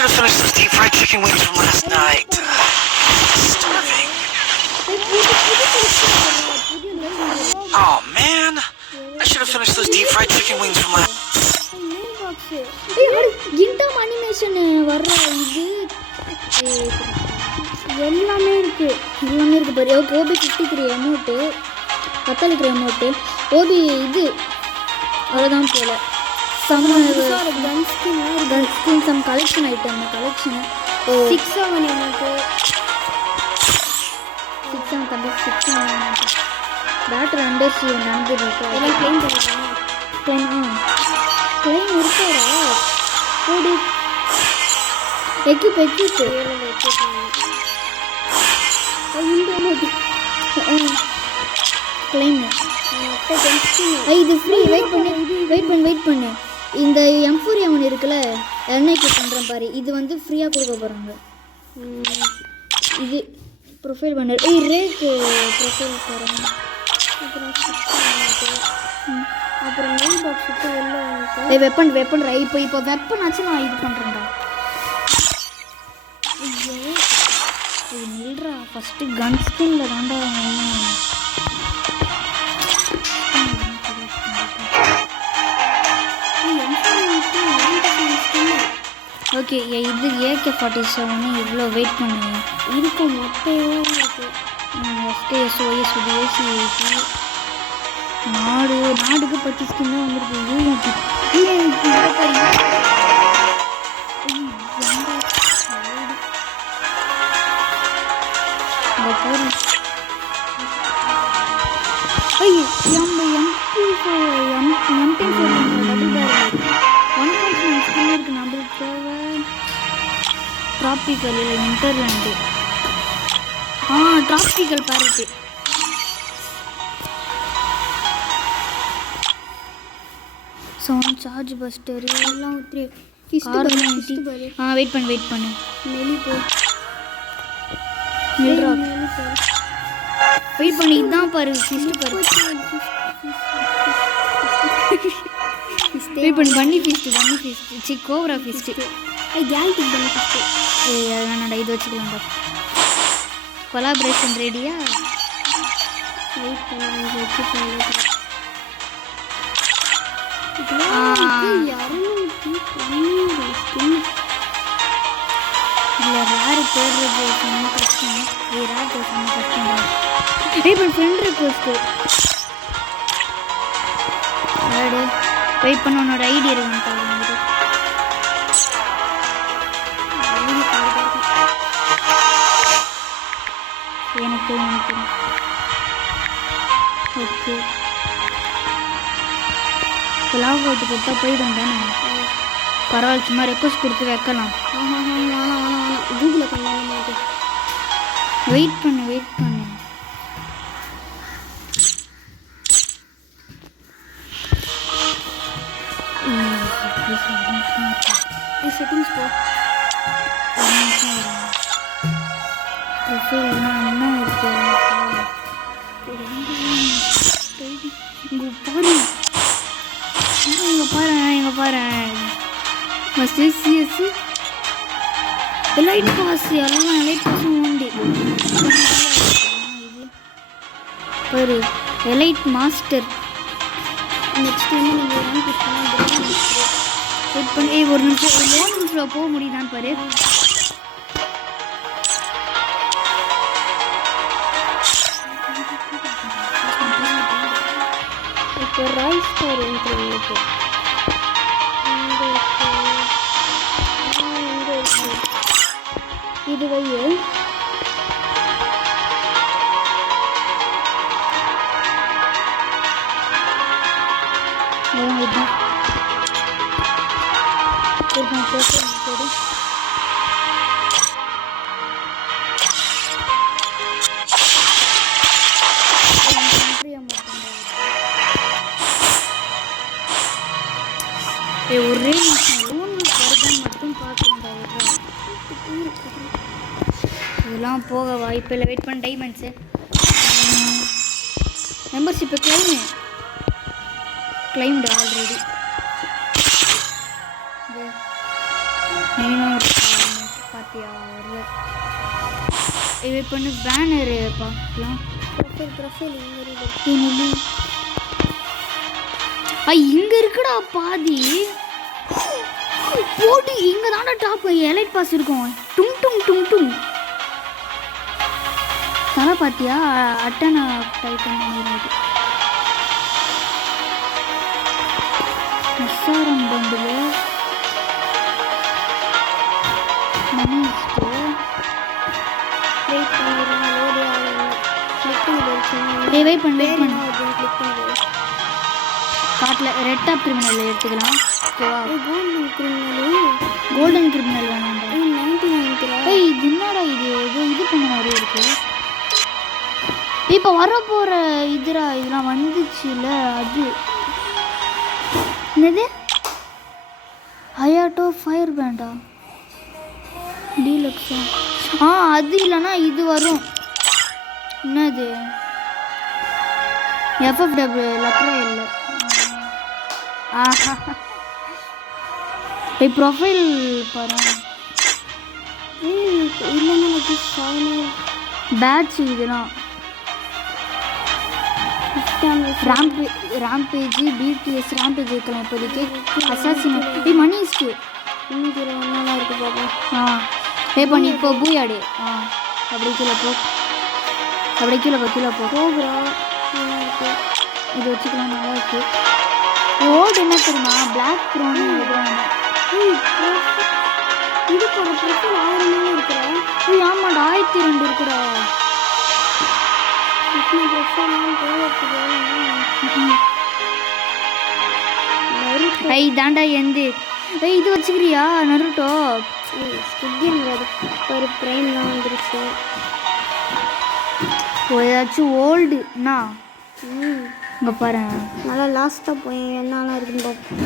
should have finished those deep fried chicken wings from last night. Starving. Oh man, I should have finished those deep fried chicken wings from last. Kingdom animation வர்ற இது எல்லாமே இருக்கு பாரு. Okay, ஓபி 53 amount, பத்தாளிக்கிற amount, ஓபி இது அவ்வளோதான் போல. சம் கலெக்ஷன் ஐட்டம் கலெக்ஷனு 6-7 அமௌண்ட்டு, 6-7 தம்பி 6-7 டாக்டர் அண்டர்சி நடந்துருக்கு. எல்லாம் கிளைம் பண்ணிக்கலாம். கிளைம் இருக்காரா? ஓடி எக்யூப் கிளைம் இது ஃப்ரீ. வெயிட் பண்ணு. இந்த M4 ஒன்று இருக்குல்ல, என்ஐக்கு பண்ணுறேன் பாரு. இது வந்து ஃப்ரீயாக கொடுக்க போகிறாங்க. இது ப்ரொஃபைல் பண்ண ரேக்கு ப்ரொஃபைல் போகிறாங்க. அப்புறம் மெயில் பாக்ஸுக்கு வெளில வெப்பன் இப்போ வெப்பன் ஆச்சு. நான் இது பண்ணுறேன்டா. இது நில்றா. ஃபஸ்ட்டு கன் ஸ்கின்னில் தாண்டா. ஓகே, இது AK-47 இவ்வளோ வெயிட் பண்ணுங்க. இருக்கும் மொட்டையும் இருக்குது. SKSOS AC நாடுக்கு 10 ஸ்கின் தான் வந்துருக்கு. ட்ராபிக்கல் இல்லை இன்டர்லேண்டு. ட்ராபிக்கல் பாருட்டு. சவுண்ட் சார்ஜ் பஸ்டர் எல்லாம் வெயிட் பண்ணு. வெயிட் பண்ணி இதான் பாரு. வெயிட் பண்ணி பண்ணி ஃபிஸ்ட்டு கோப்ரா ஃபிஸ்ட்டு கேல்டிக் பண்ணி ஃபிஸ்ட்டு. அது வேணாண்டா, இது வச்சுக்கலாம். கொலாபரேஷன் ரெடியா? வெயிட் பண்ணி யாரு தேடுறது செம்ம கஷ்டம். செம்ம கஷ்டம். ஃப்ரெண்ட் ரிக்வெஸ்ட்டு வெயிட் பண்ண. உன்னோட ஐடி இருக்குன்னு பாருங்க. எனக்கு ஓகே, லாக் அவுட் கொடுத்தா போயிடும் தானே. பரவாயில்ல, சும்மா ரெக்வஸ்ட் கொடுத்து வைக்கலாம். கூகுளில் பண்ண. வெயிட் பண்ணு. செட்டிங்ஸ் போ. என்ன இருக்கு இங்கே பாரு. ஃபஸ்ட்டு சிஎஸ் எலைட் பாஸ் எல்லாம் எலைட் பாஸும் உண்டு பாரு. Elite master. நெக்ஸ்ட் வந்து நீங்கள் வெயிட் பண்ணி ஒரு நிமிஷம் லோன் ரூஃபில் போக முடியுதான்னு பாரு. இப்போ ரைஸ் பாரு. இது வையே ஒரே மட்டும் பார்க்குறேன். இதெல்லாம் போக வாய்ப்பு இல்லை. வெயிட் பண்ண. Diamonds membership claimed already. Minimum பார்த்தியா வரல. வெயிட் பண்ணு, பேனர் பார்க்கலாம். ப்ரொஃபைல் இங்கே இருக்குடா பாதி போட்டு. இங்கே தாண்டா டாப் எலைட் பாஸ் இருக்கும். டும் டும் டும் டும் தலை பார்த்தியா? அட்டனை டைப் பண்ணிடுறது. எஸ்ஆர்எம் பண்டில் மணி வெயிட் பண்ணு காட்டில் ரெட் டாப் கிரிமினல் எடுத்துக்கலாம். கோல்டன் கிரிமினல் வேணாண்டா. இது என்னடா இது ஏதோ இது பண்ண மாதிரி இருக்கு. இப்போ வர போகிற இதெல்லாம் வந்துச்சுல, அது என்னது? ஹயாட்டோ ஃபயர் பேண்டா டீலக்ஸா? அது இல்லைன்னா இது வரும். என்னது? எஃப்எஃப்டபிள்யூ லக்ரா இல்லை. ப்ரொஃபைல் பாரு. இல்லைன்னா பேட்ச் இதெல்லாம் ராம்பேஜ் பிடிஎஸ் ராம்பேஜ் வைக்கலாம் இப்போதைக்கு. அசாசின் மணி இஸ்ட்டு நல்லா இருக்கு பாப்பா. பே பண்ணி இப்போ பூயாடு. அப்படி கீழே போ, அப்படி கீழே போ போகிறோம். இது வச்சுக்கலாம், நல்லா இருக்கு. ஓடு என்ன தெரியுமா? பிளாக் ப்ரோன்னு எழுதுறாங்க. இது போகிற ப்ரொஃபைல் 1000 இருக்கிற. ஆமாடா 1002 இருக்குடா. தாண்டா எந்த இது வச்சுக்கிறியா நருட்டோ? ஒரு ப்ரைம்லாம் வந்துருச்சு. ஏதாச்சும் ஓல்டுண்ணா இங்கே பாரு. நல்லா லாஸ்ட்டாக போய் என்னெல்லாம் இருக்குன்னு பார்ப்போம்.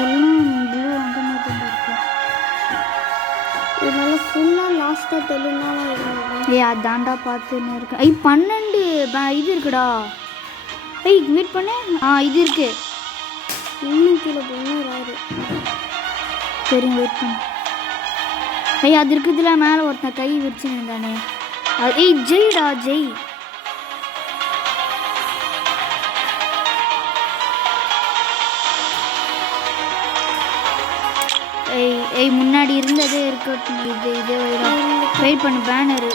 எல்லாம் ப்ளூ அந்த மாதிரி இருக்கு. இதனால ஃபுல்லாக லாஸ்ட்டாக தெலுங்காலாம் இருக்கு. அதாண்டா பார்த்துன்னு இருக்கு. 12 இது இருக்குடா. வெயிட் பண்ணு. இது இருக்கு. இன்னும் கீழே போய் ராரு. சரி வெயிட் பண்ணு. அது இருக்குதுல மேலே ஒருத்தன் கை வச்சுருந்தானே. ஜெய்டா ஜெய். முன்னாடி இருந்ததே இருக்கட்டும். இதே வெயிட் பண்ணு. பேனரு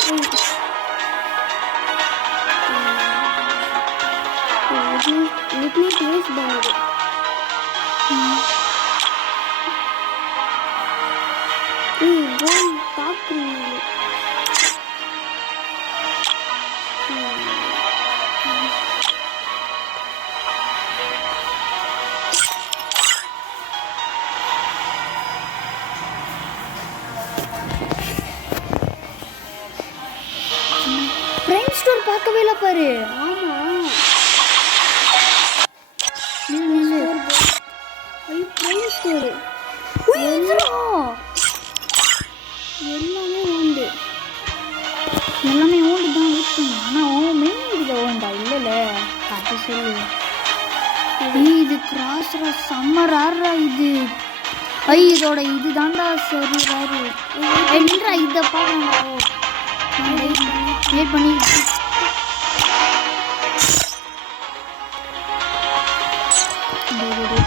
பேனரு பிரைம் ஸ்டோர் பார்க்கவே இல்லை பாரு. ஆமா பிரைம் ஸ்டோர் எல்லாமே ஓண்டு தான் இருக்கும். ஆனால் மெயின் இதில் ஓண்டா இல்லைல்ல. அது சொல்லு. இது கிராஸ் சம்மர் ஆடுறா இது. இதோட இது தாண்டா சரி வேறு என்னடா இதை பார்க்கணும்டா. வெயிட் பண்ணி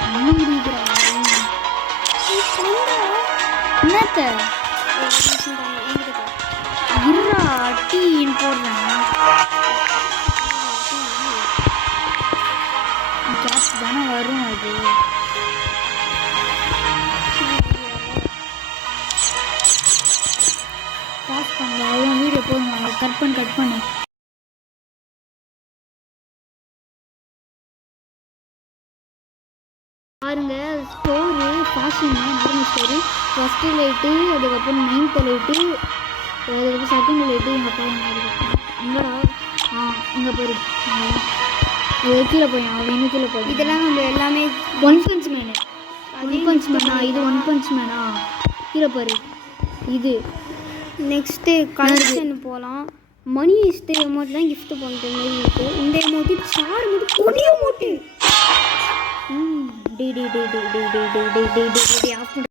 பண்ண முடியுதுடா. என்னத்த இருடா டீன்னு போடுறேன். கேப் தானே வரும். அது பாஸ் பண்ணல. அதுவும் வீடியோ போதும். கட் பண்ணு. பாருங்க store fashion normal story. First light, அதுக்கப்புறம் 9th லைட்டு, அதுக்கப்புறம் செகண்ட் லைட்டு. எங்கள் பாருங்க அதுக்கப்புறம் எங்கடா இங்கே போயிரு. கீழே போய் அவன் இன்னும் கீழே போய். இதெல்லாம் நம்ம எல்லாமே ஒன் பஞ்ச் மேனு. இது ஒன் பஞ்ச் மேனா? கீழே பாரு. இது நெக்ஸ்ட்டு கலெக்ஷன் போகலாம். மணி இஸ்ட் அமௌண்ட் தான் கிஃப்ட் பண்ணுற மாதிரி இருக்குது. இந்த அமௌண்ட்டு சாடு மட்டும் கொடிய அமௌண்ட்டு. டி டி டி டி டி டி டி டி டி டி டி ஆஃப் பண்ணுறா